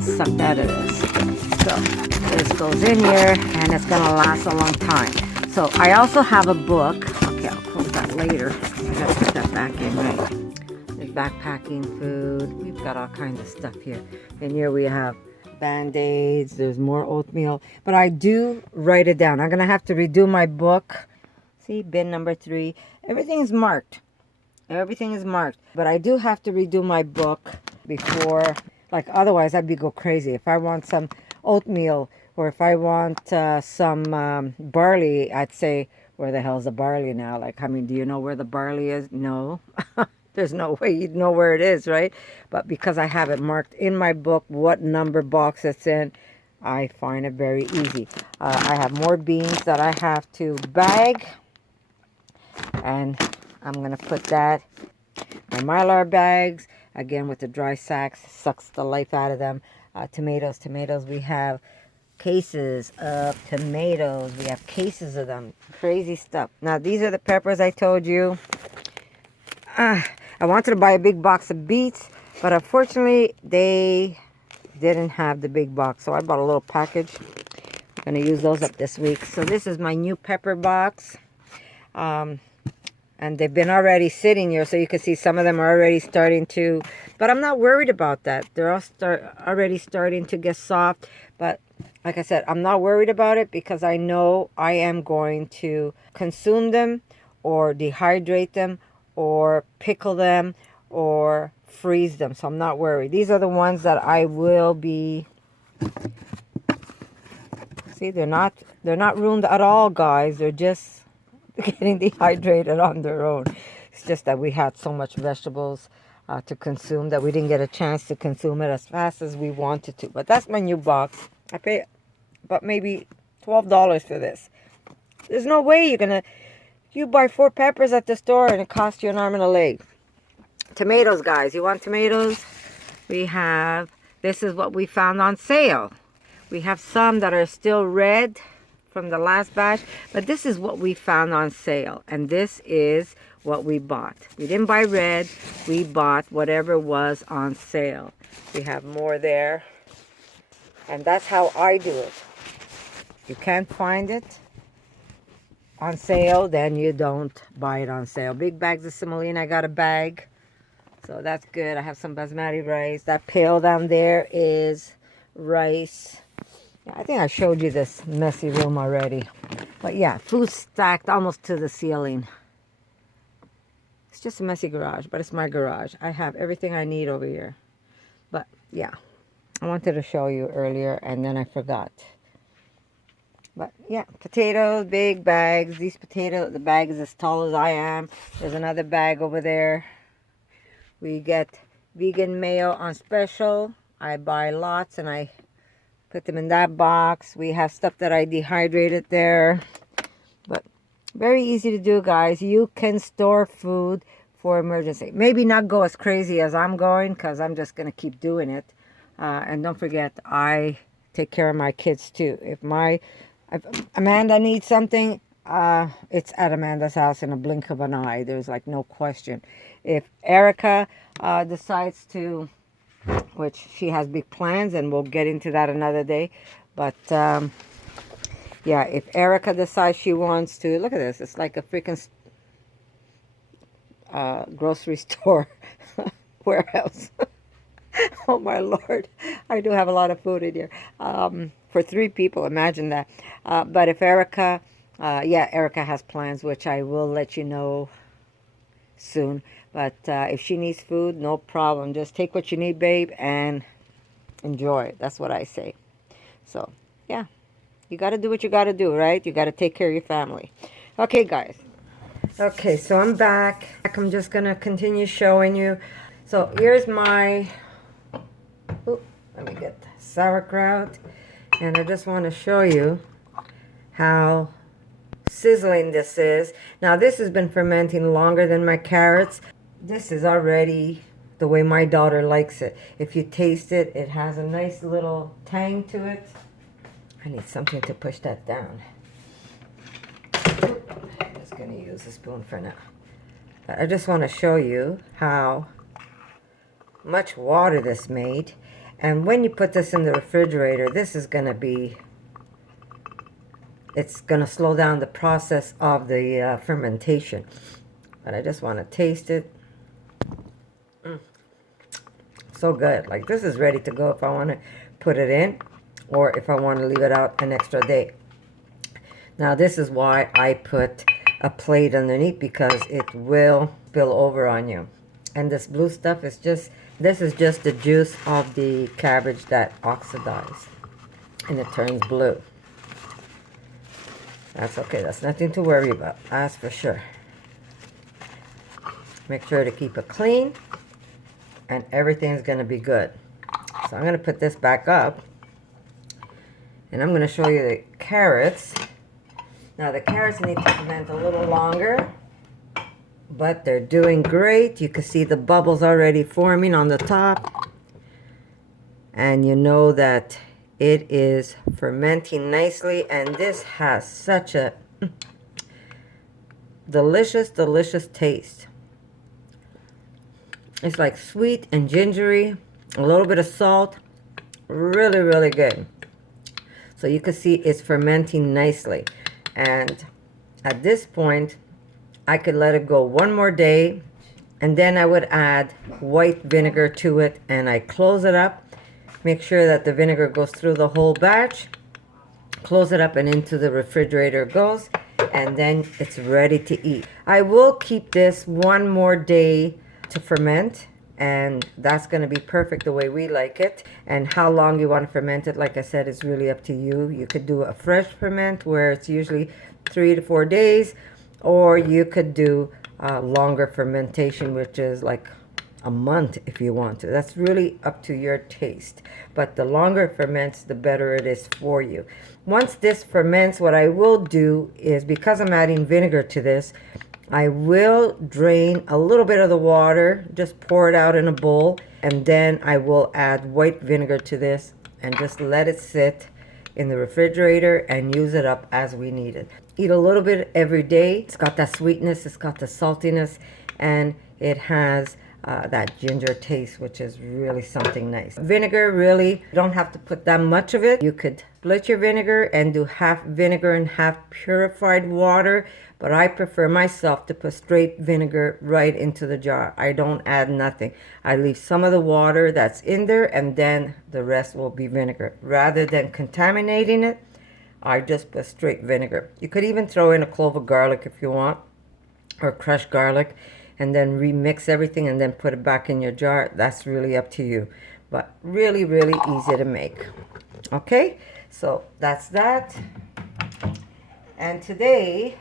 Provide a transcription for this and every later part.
nutrients sucked out of this. So this goes in here and it's gonna last a long time. So I also have a book. Okay, I'll close that later. I gotta put that back in, right? There's backpacking food. We've got all kinds of stuff here. And here we have Band-Aids. There's more oatmeal. But I do write it down. I'm gonna have to redo my book. See, bin number 3. Everything is marked. Everything is marked. But I do have to redo my book before, like otherwise I'd be go crazy. If I want some oatmeal or if I want some barley, I'd say, where the hell's the barley now? Like, I mean, do you know where the barley is? No. There's no way you'd know where it is, right? But because I have it marked in my book, what number box it's in, I find it very easy. I have more beans that I have to bag. And I'm going to put that in my Mylar bags. Again, with the dry sacks, sucks the life out of them. Tomatoes, we have cases of tomatoes. We have cases of them. Crazy stuff. Now, these are the peppers I told you. I wanted to buy a big box of beets, but unfortunately, they didn't have the big box. So I bought a little package. I'm going to use those up this week. So this is my new pepper box. And they've been already sitting here, so you can see some of them are already starting to, but I'm not worried about that. They're all already starting to get soft. But like I said, I'm not worried about it because I know I am going to consume them or dehydrate them or pickle them or freeze them. So I'm not worried. These are the ones that I will be, see, they're not ruined at all, guys. They're just getting dehydrated on their own. It's just that we had so much vegetables to consume that we didn't get a chance to consume it as fast as we wanted to. But that's my new box. I pay about maybe $12 for this. There's no way you buy 4 peppers at the store and it costs you an arm and a leg. Tomatoes, guys. You want tomatoes? We have, this is what we found on sale. We have some that are still red from the last batch, but this is what we found on sale, and this is what we bought. We didn't buy red, we bought whatever was on sale. We have more there, and that's how I do it. If you can't find it on sale, then you don't buy it on sale. Big bags of semolina, I got a bag, so that's good. I have some basmati rice. That pail down there is rice. I think I showed you this messy room already. But yeah, food stacked almost to the ceiling. It's just a messy garage, but it's my garage. I have everything I need over here. But yeah, I wanted to show you earlier and then I forgot. But yeah, potatoes, big bags. These potatoes, the bag is as tall as I am. There's another bag over there. We get vegan mayo on special. I buy lots and I put them in that box. We have stuff that I dehydrated there. But very easy to do, guys. You can store food for emergency. Maybe not go as crazy as I'm going because I'm just going to keep doing it. And don't forget, I take care of my kids too. If Amanda needs something, it's at Amanda's house in a blink of an eye. There's like no question. If Erica decides to, which she has big plans, and we'll get into that another day. But, yeah, if Erica decides she wants to, look at this. It's like a freaking grocery store warehouse. Oh, my Lord. I do have a lot of food in here. For 3 people, imagine that. But if Erica, yeah, Erica has plans, which I will let you know soon. But if she needs food, no problem. Just take what you need, babe, and enjoy. That's what I say. So, yeah. You got to do what you got to do, right? You got to take care of your family. Okay, guys. Okay, so I'm back. I'm just going to continue showing you. So, here's my... Ooh, let me get sauerkraut. And I just want to show you how sizzling this is. Now, this has been fermenting longer than my carrots. This is already the way my daughter likes it. If you taste it, it has a nice little tang to it. I need something to push that down. I'm just going to use a spoon for now. But I just want to show you how much water this made. And when you put this in the refrigerator, this is going to be, it's going to slow down the process of the fermentation. But I just want to taste it. So good. Like, this is ready to go if I want to put it in, or if I want to leave it out an extra day. Now, this is why I put a plate underneath, because it will spill over on you. And this blue stuff is just, this is just the juice of the cabbage that oxidized, and it turns blue. That's okay. That's nothing to worry about. That's for sure. Make sure to keep it clean, and everything's going to be good. So I'm going to put this back up, and I'm going to show you the carrots. Now, the carrots need to ferment a little longer, but they're doing great. You can see the bubbles already forming on the top, and you know that it is fermenting nicely. And this has such a delicious, delicious taste. It's like sweet and gingery, a little bit of salt, really, really good. So you can see it's fermenting nicely. And at this point, I could let it go one more day, and then I would add white vinegar to it, and I close it up. Make sure that the vinegar goes through the whole batch. Close it up, and into the refrigerator it goes, and then it's ready to eat. I will keep this one more day to ferment, and that's going to be perfect the way we like it. And how long you want to ferment it, like I said, is really up to you. You could do a fresh ferment where it's usually 3 to 4 days, or you could do longer fermentation, which is like a month if you want to. That's really up to your taste, but the longer it ferments, the better it is for you. Once this ferments, what I will do is, because I'm adding vinegar to this, I will drain a little bit of the water, just pour it out in a bowl, and then I will add white vinegar to this and just let it sit in the refrigerator and use it up as we need it. Eat a little bit every day. It's got that sweetness, it's got the saltiness, and it has that ginger taste, which is really something nice. Vinegar, really, you don't have to put that much of it. You could split your vinegar and do half vinegar and half purified water, but I prefer myself to put straight vinegar right into the jar. I don't add nothing. I leave some of the water that's in there, and then the rest will be vinegar. Rather than contaminating it, I just put straight vinegar. You could even throw in a clove of garlic if you want, or crushed garlic, and then remix everything and then put it back in your jar. That's really up to you, but really, really easy to make. Okay, so that's that. And today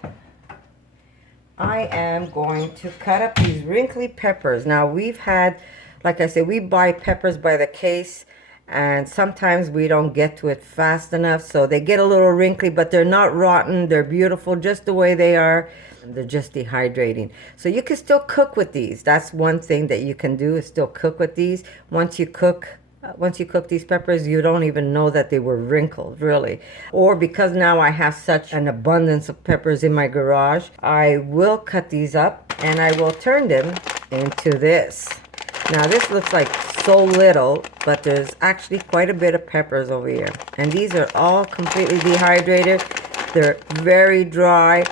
I am going to cut up these wrinkly peppers. Now, we've had, like I said, we buy peppers by the case, and sometimes we don't get to it fast enough, so they get a little wrinkly, but they're not rotten. They're beautiful just the way they are. They're just dehydrating. So you can still cook with these. That's one thing that you can do, is still cook with these. Once you cook these peppers, you don't even know that they were wrinkled, really. Or because now I have such an abundance of peppers in my garage, I will cut these up and I will turn them into this. Now, this looks like so little, but there's actually quite a bit of peppers over here. And these are all completely dehydrated. They're very dry.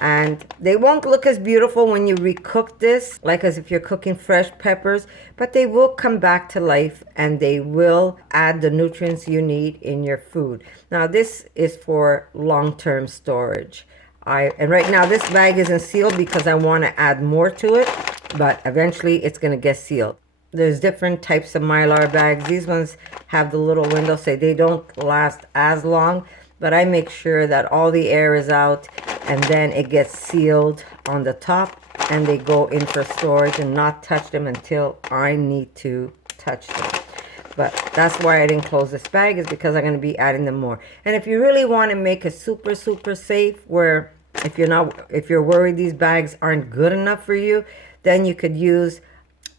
And they won't look as beautiful when you recook this, like as if you're cooking fresh peppers, but they will come back to life and they will add the nutrients you need in your food. Now, this is for long-term storage. And right now this bag isn't sealed because I want to add more to it, but eventually it's going to get sealed. There's different types of Mylar bags. These ones have the little window, so they don't last as long, but I make sure that all the air is out, and then it gets sealed on the top, and they go in for storage and not touch them until I need to touch them. But that's why I didn't close this bag, is because I'm going to be adding them more. And if you really want to make it super, super safe, where if you're worried these bags aren't good enough for you, then you could use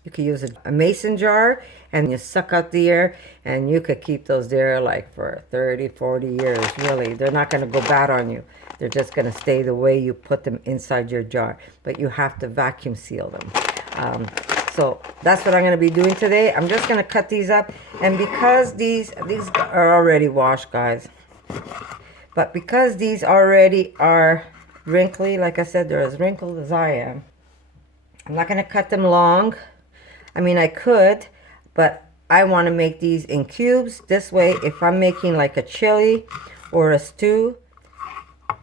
a mason jar, and you suck out the air, and you could keep those there like for 30, 40 years. Really, they're not going to go bad on you. They're just going to stay the way you put them inside your jar. But you have to vacuum seal them. So that's what I'm going to be doing today. I'm just going to cut these up. And because these are already washed, guys. But because these already are wrinkly, like I said, they're as wrinkled as I am. I'm not going to cut them long. I mean, I could, but I want to make these in cubes. This way, if I'm making like a chili or a stew,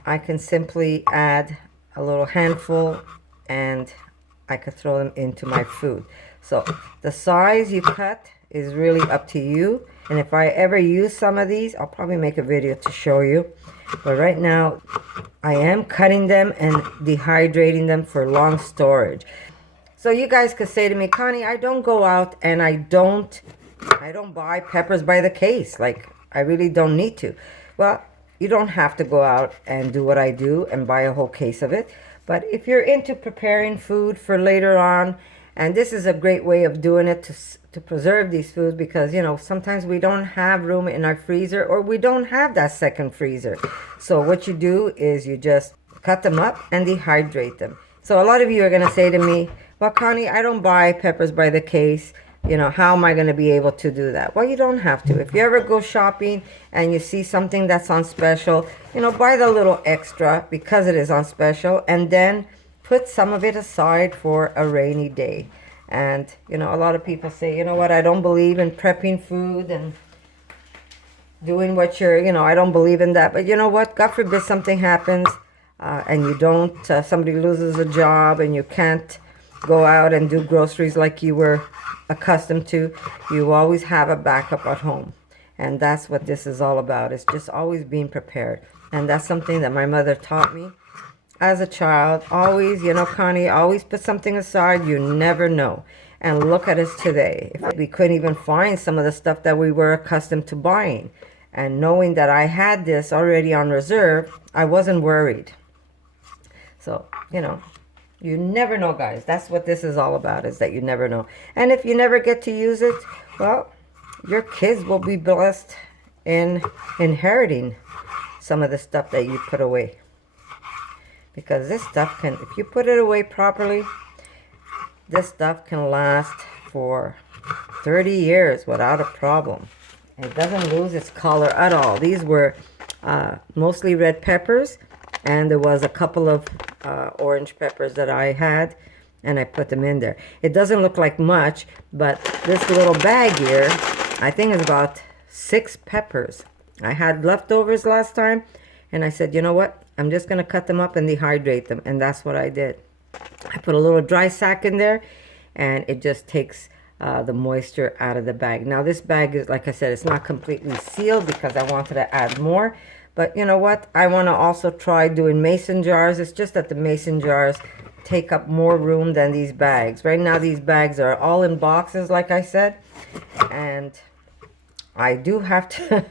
I can simply add a little handful and I could throw them into my food. So the size you cut is really up to you. And if I ever use some of these, I'll probably make a video to show you. But right now, I am cutting them and dehydrating them for long storage. So you guys could say to me, Connie, I don't go out and I don't buy peppers by the case. Like, I really don't need to. Well, you don't have to go out and do what I do and buy a whole case of it. But if you're into preparing food for later on, and this is a great way of doing it to preserve these foods, because, you know, sometimes we don't have room in our freezer or we don't have that second freezer. So what you do is you just cut them up and dehydrate them. So a lot of you are going to say to me, well, Connie, I don't buy peppers by the case. You know, how am I going to be able to do that? Well, you don't have to. If you ever go shopping and you see something that's on special, you know, buy the little extra because it is on special, and then put some of it aside for a rainy day. And, you know, a lot of people say, you know what, I don't believe in prepping food and doing what you're, you know, I don't believe in that. But you know what, God forbid something happens and you don't, somebody loses a job and you can't go out and do groceries like you were accustomed to. You always have a backup at home. And that's what this is all about. It's just always being prepared. And that's something that my mother taught me as a child. Always, you know, Connie, always put something aside. You never know. And look at us today. If we couldn't even find some of the stuff that we were accustomed to buying. And knowing that I had this already on reserve, I wasn't worried. So, you know, you never know, guys. That's what this is all about, is that you never know. And if you never get to use it, well, your kids will be blessed in inheriting some of the stuff that you put away. Because this stuff can, if you put it away properly, this stuff can last for 30 years without a problem. It doesn't lose its color at all. These were mostly red peppers, and there was a couple of orange peppers that I had, and I put them in there. It doesn't look like much, but this little bag here, I think is about 6 peppers. I had leftovers last time, and I said, you know what? I'm just going to cut them up and dehydrate them, and that's what I did. I put a little dry sack in there, and it just takes the moisture out of the bag. Now this bag is, like I said, it's not completely sealed because I wanted to add more. But you know what? I want to also try doing mason jars. It's just that the mason jars take up more room than these bags. Right now these bags are all in boxes, like I said. And I do have to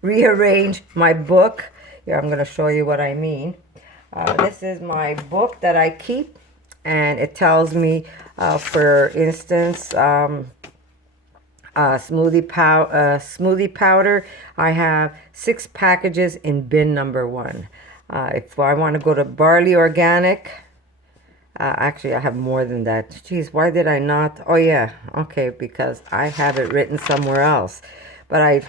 rearrange my book. Here, I'm going to show you what I mean. This is my book that I keep. And it tells me, for instance, smoothie powder. I have 6 packages in bin number 1. If I want to go to barley organic, actually I have more than that. Geez, why did I not? Oh yeah, okay, because I have it written somewhere else. But I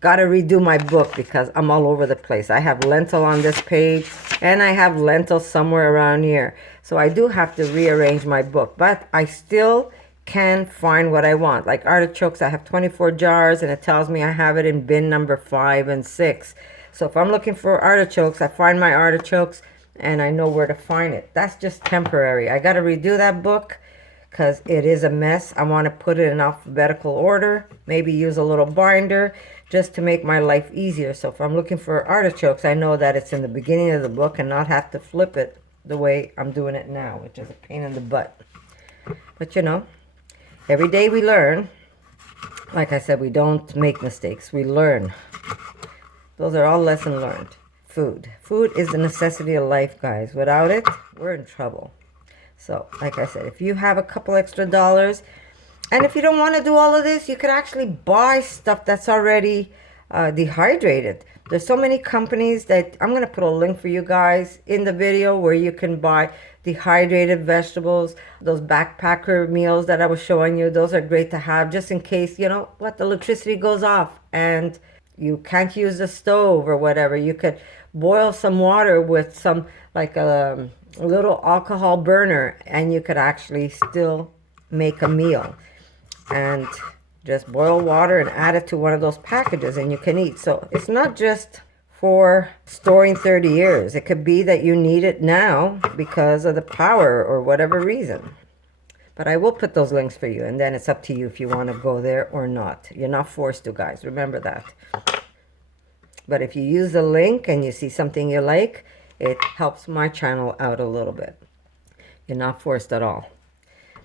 got to redo my book because I'm all over the place. I have lentil on this page and I have lentil somewhere around here. So I do have to rearrange my book, but I still can find what I want. Like artichokes, I have 24 jars and it tells me I have it in bin number 5 and 6. So if I'm looking for artichokes, I find my artichokes and I know where to find it. That's just temporary. I got to redo that book because it is a mess. I want to put it in alphabetical order, maybe use a little binder just to make my life easier. So if I'm looking for artichokes, I know that it's in the beginning of the book and not have to flip it the way I'm doing it now, which is a pain in the butt. But you know, every day we learn. Like I said, we don't make mistakes. We learn. Those are all lessons learned. Food. Food is a necessity of life, guys. Without it, we're in trouble. So, like I said, if you have a couple extra dollars, and if you don't want to do all of this, you could actually buy stuff that's already dehydrated. There's so many companies that I'm going to put a link for you guys in the video where you can buy. dehydrated vegetables. Those backpacker meals that I was showing you, those are great to have just in case, you know what, the electricity goes off and you can't use the stove or whatever. You could boil some water with some, like a little alcohol burner, and you could actually still make a meal. And just boil water and add it to one of those packages and you can eat. So it's not just for storing 30 years. It could be that you need it now because of the power or whatever reason. But I will put those links for you, and then it's up to you if you want to go there or not. You're not forced to, guys. Remember that. But if you use the link and you see something you like, it helps my channel out a little bit. You're not forced at all.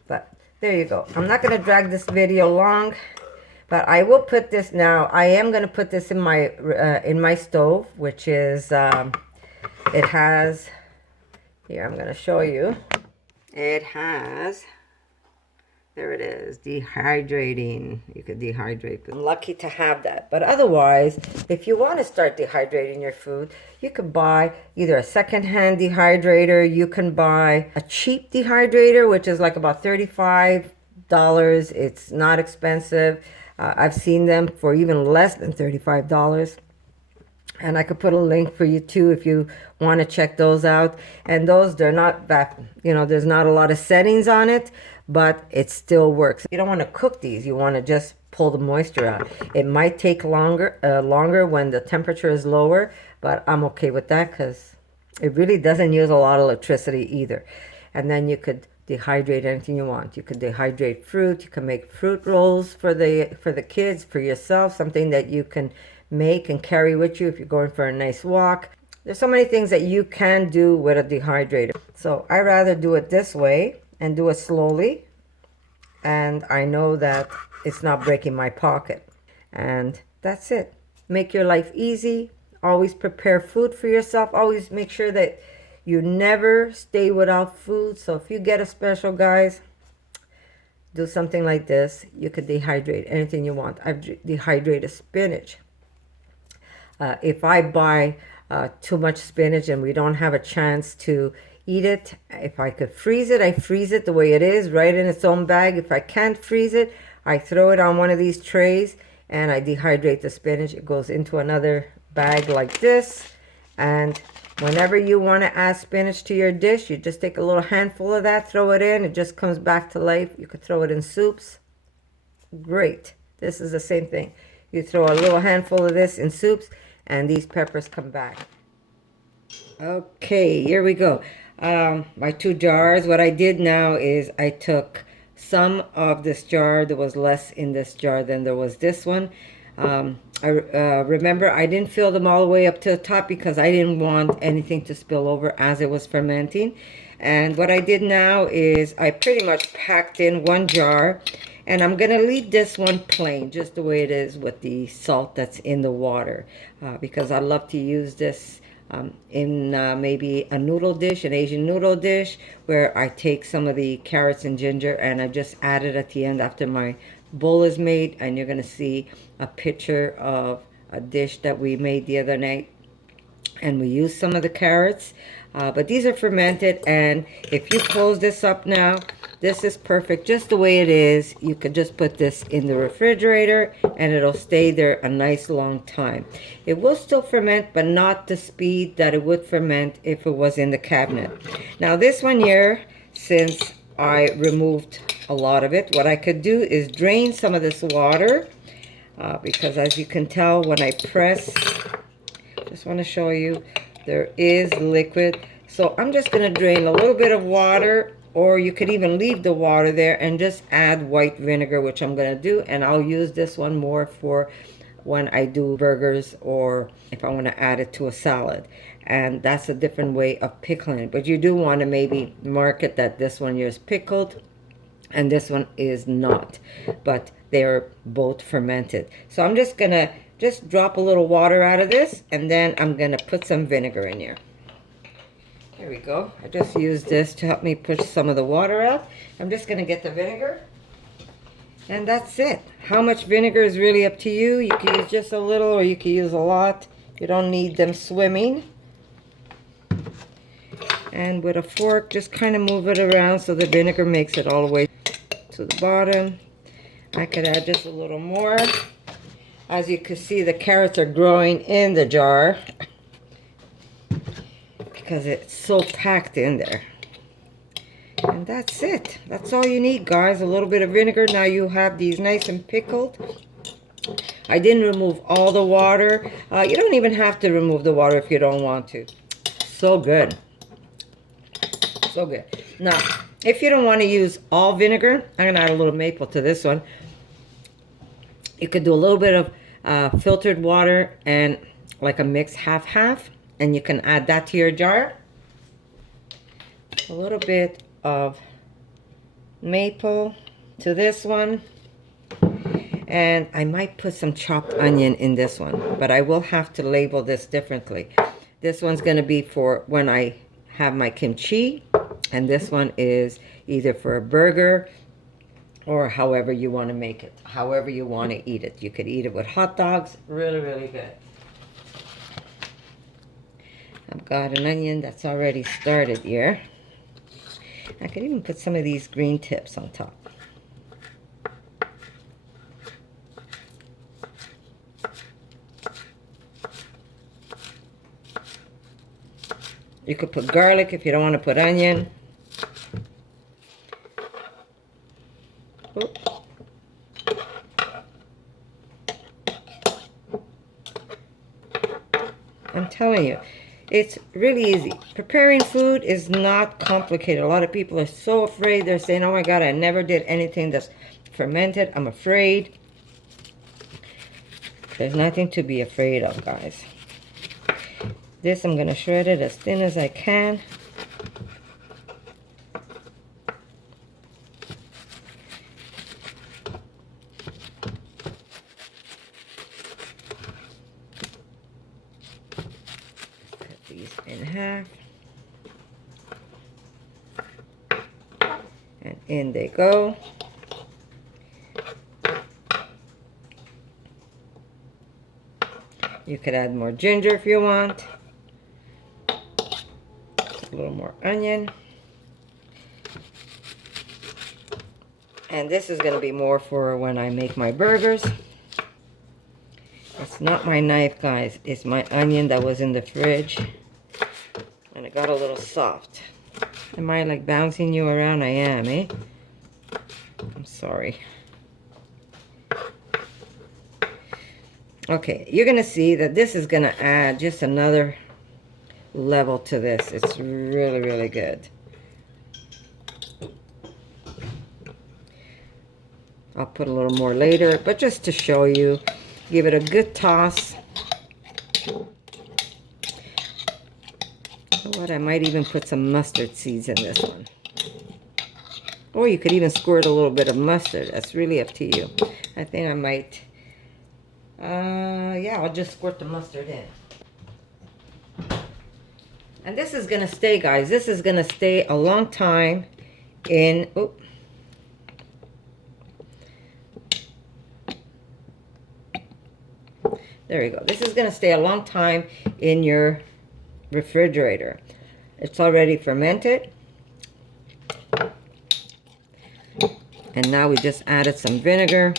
But there you go. I'm not going to drag this video long, but I will put this now. I am going to put this in my stove, which is, it has, here, I'm going to show you. It has, there it is, dehydrating. You could dehydrate. I'm lucky to have that. But otherwise, if you want to start dehydrating your food, you could buy either a secondhand dehydrator. You can buy a cheap dehydrator, which is like about $35. It's not expensive. I've seen them for even less than $35. And I could put a link for you too if you want to check those out. And those, they're not that, you know, there's not a lot of settings on it, but it still works. You don't want to cook these. You want to just pull the moisture out. It might take longer when the temperature is lower, but I'm okay with that because it really doesn't use a lot of electricity either. And then you could dehydrate anything you want. You could dehydrate fruit. You can make fruit rolls for the kids, for yourself, something that you can make and carry with you if you're going for a nice walk. There's so many things that you can do with a dehydrator. So I rather do it this way and do it slowly. And I know that it's not breaking my pocket. And that's it. Make your life easy. Always prepare food for yourself. Always make sure that you never stay without food. So if you get a special, guys, do something like this. You could dehydrate anything you want. I've dehydrated spinach. If I buy too much spinach and we don't have a chance to eat it, if I could freeze it, I freeze it the way it is, right in its own bag. If I can't freeze it, I throw it on one of these trays and I dehydrate the spinach. It goes into another bag like this. And whenever you want to add spinach to your dish, you just take a little handful of that, throw it in. It just comes back to life. You could throw it in soups. Great. This is the same thing. You throw a little handful of this in soups, and these peppers come back. Okay, here we go. My 2 jars. What I did now is I took some of this jar. There was less in this jar than there was this one. I remember I didn't fill them all the way up to the top because I didn't want anything to spill over as it was fermenting. And what I did now is I pretty much packed in 1 jar. And I'm going to leave this one plain, just the way it is with the salt that's in the water. Because I love to use this in maybe a noodle dish, an Asian noodle dish, where I take some of the carrots and ginger and I just add it at the end after my bowl is made. And you're going to see a picture of a dish that we made the other night. And we used some of the carrots. But these are fermented. And if you close this up now, this is perfect just the way it is. You could just put this in the refrigerator and it'll stay there a nice long time. It will still ferment, but not the speed that it would ferment if it was in the cabinet. Now this one here, since I removed a lot of it, what I could do is drain some of this water because as you can tell when I press, just want to show you, there is liquid. So I'm just going to drain a little bit of water, or you could even leave the water there and just add white vinegar, which I'm going to do. And I'll use this one more for when I do burgers or if I want to add it to a salad. And that's a different way of pickling it. But you do want to maybe mark it that this one here is pickled and this one is not. But they're both fermented. So I'm just going to just drop a little water out of this, and then I'm going to put some vinegar in here. There we go. I just used this to help me push some of the water out. I'm just going to get the vinegar. And that's it. How much vinegar is really up to you. You can use just a little or you can use a lot. You don't need them swimming. And with a fork, just kind of move it around so the vinegar makes it all the way to the bottom. I could add just a little more. As you can see, the carrots are growing in the jar because it's so packed in there. And that's it. That's all you need, guys. A little bit of vinegar. Now you have these nice and pickled. I didn't remove all the water. You don't even have to remove the water if you don't want to. So good. So good. Now, if you don't want to use all vinegar, I'm going to add a little maple to this one. You could do a little bit of filtered water and like a mix half-half. And you can add that to your jar. A little bit of maple to this one. And I might put some chopped onion in this one, but I will have to label this differently. This one's going to be for when I have my kimchi, and this one is either for a burger or however you want to make it, however you want to eat it. You could eat it with hot dogs. Really, really good. I've got an onion that's already started here. I could even put some of these green tips on top. You could put garlic if you don't want to put onion. Oops. I'm telling you, it's really easy. Preparing food is not complicated. A lot of people are so afraid. They're saying, oh my God, I never did anything that's fermented. I'm afraid. There's nothing to be afraid of, guys. This, I'm going to shred it as thin as I can. Cut these in half. And in they go. You could add more ginger if you want. A little more onion. And this is going to be more for when I make my burgers. It's not my knife, guys. It's my onion that was in the fridge. And it got a little soft. Am I like bouncing you around? I am, eh? I'm sorry. Okay, you're going to see that this is going to add just another level to this. It's really, really good. I'll put a little more later, but just to show you, give it a good toss. You know what, I might even put some mustard seeds in this one. Or you could even squirt a little bit of mustard. That's really up to you. I think I might, yeah, I'll just squirt the mustard in. And this is going to stay, guys. This is going to stay a long time in... Oh. There you go. This is going to stay a long time in your refrigerator. It's already fermented. And now we just added some vinegar.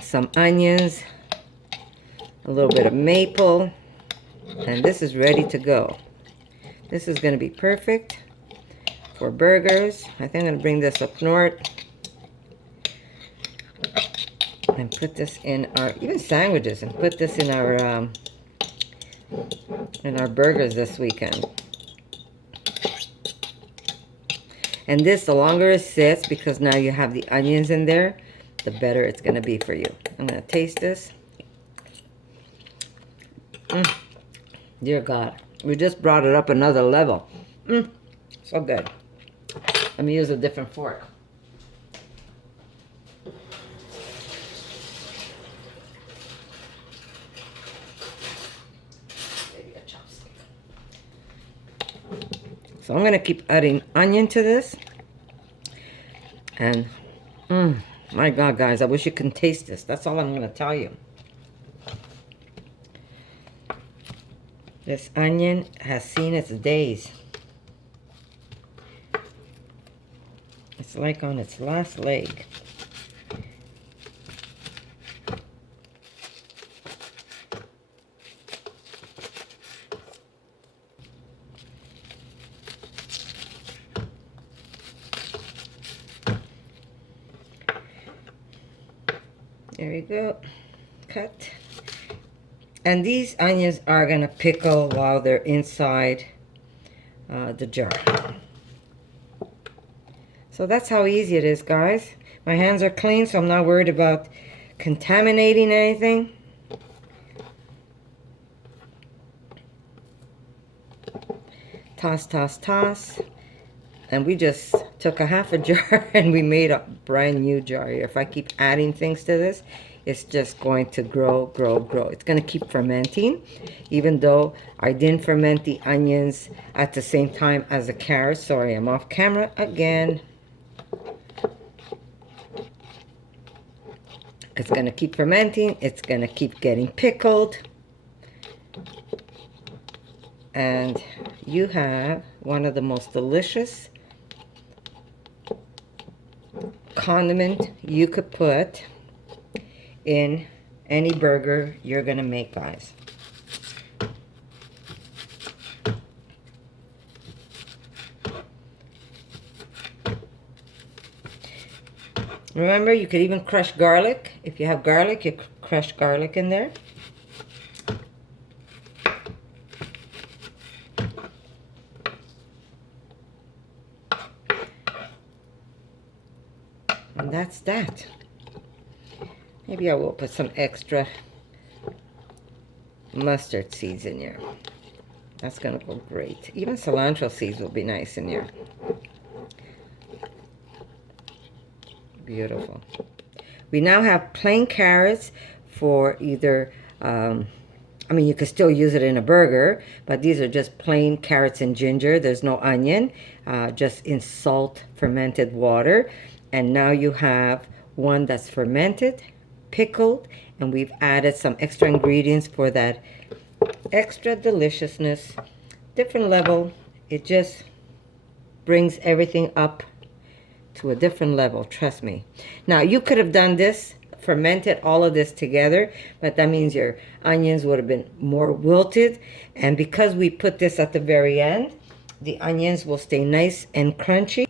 Some onions. A little bit of maple, and this is ready to go. This is going to be perfect for burgers. I think I'm going to bring this up north and put this in our, even sandwiches, and put this in our burgers this weekend. And this, the longer it sits, because now you have the onions in there, the better it's going to be for you. I'm going to taste this. Dear God, we just brought it up another level. So good. Let me use a different fork. Maybe a chopstick. So I'm going to keep adding onion to this. And, my God, guys, I wish you can taste this. That's all I'm going to tell you. This onion has seen its days. It's like on its last leg. There we go. Cut. And these onions are going to pickle while they're inside the jar. So that's how easy it is, guys. My hands are clean, so I'm not worried about contaminating anything. Toss, toss, toss. And we just took a half a jar and we made a brand new jar here. If I keep adding things to this, it's just going to grow, grow, grow. It's going to keep fermenting, even though I didn't ferment the onions at the same time as the carrots. Sorry, I'm off camera again. It's going to keep fermenting. It's going to keep getting pickled. And you have one of the most delicious condiment you could put in any burger you're gonna make, guys. Remember, you could even crush garlic. If you have garlic, you crush garlic in there. And that's that. Maybe I will put some extra mustard seeds in here. That's gonna go great. Even cilantro seeds will be nice in here. Beautiful. We now have plain carrots for either, I mean, you could still use it in a burger, but these are just plain carrots and ginger. There's no onion, just in salt fermented water. And now you have one that's fermented, pickled, and we've added some extra ingredients for that extra deliciousness, different level. It just brings everything up to a different level, trust me. Now, you could have done this, fermented all of this together, but that means your onions would have been more wilted. And because we put this at the very end, the onions will stay nice and crunchy.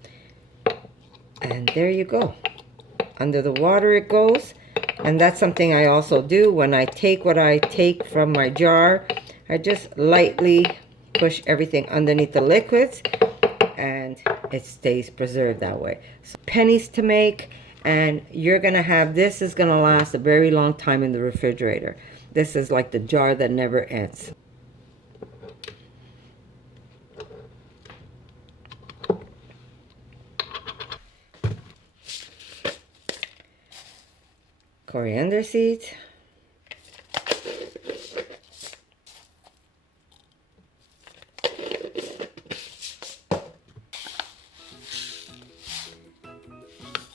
And there you go. Under the water it goes. And that's something I also do when I take what I take from my jar. I just lightly push everything underneath the liquids and it stays preserved that way. So pennies to make, and you're gonna have this is gonna last a very long time in the refrigerator. This is like the jar that never ends. Coriander seeds.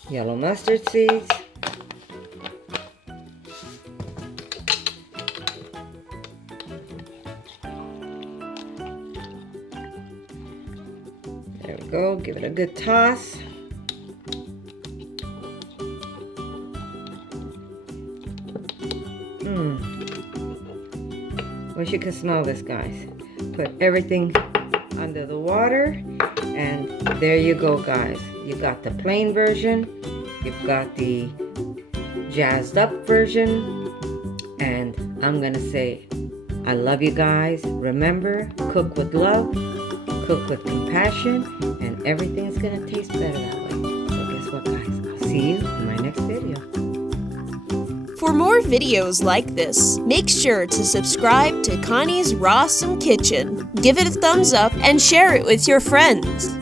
Yellow mustard seeds. There we go. Give it a good toss. Wish you could smell this, guys. Put everything under the water, and there you go, guys. You got the plain version, you've got the jazzed up version, and I'm gonna say I love you guys. Remember, cook with love, cook with compassion, and everything's gonna taste better that way. So guess what, guys? I'll see you in my next video. For more videos like this, make sure to subscribe to Connie's RAWsome Kitchen, give it a thumbs up, and share it with your friends.